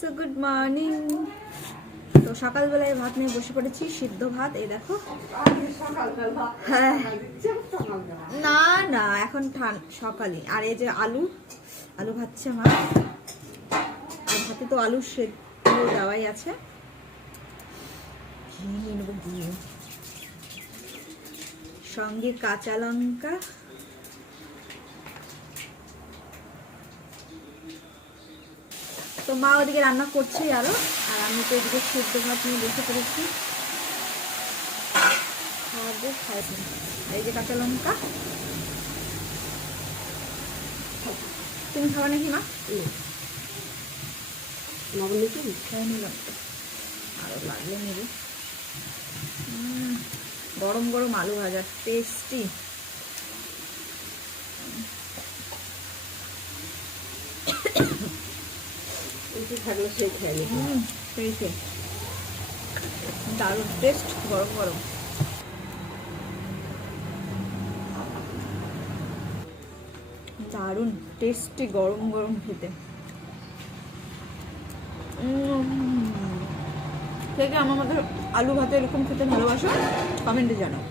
So good morning. তো সকালবেলায় ভাত নিয়ে বসে পড়েছি, সিদ্ধ ভাত। এই দেখো, হ্যাঁ না না এখন সকালে। আর এই যে আলু আলু ভাজছে মা, আর ভাতে তো আলু সেদ্ধ দেওয়াই আছে। সঙ্গে কাঁচা লঙ্কা, তো মা ওদিকে রান্না করছে আরো, আর আমি তো এদিকে সেদ্ধ ভাত নিয়ে বসে পড়েছি। খাওয়াবো, খাওয়াবো। এই যে কাঁচা লঙ্কা, তুমি খাওয়া নাকি মা? খেয়ে নিলাম, আরো লাগলে নেবে। গরম গরম আলু ভাজা, টেস্টি। দারুণ টেস্ট, গরম গরম। দারুণ টেস্টি, গরম গরম খেতে। থেকে আমার মধ্যে আলু ভাতে এরকম খেতে ভালোবাসো, কমেন্টে জানাও।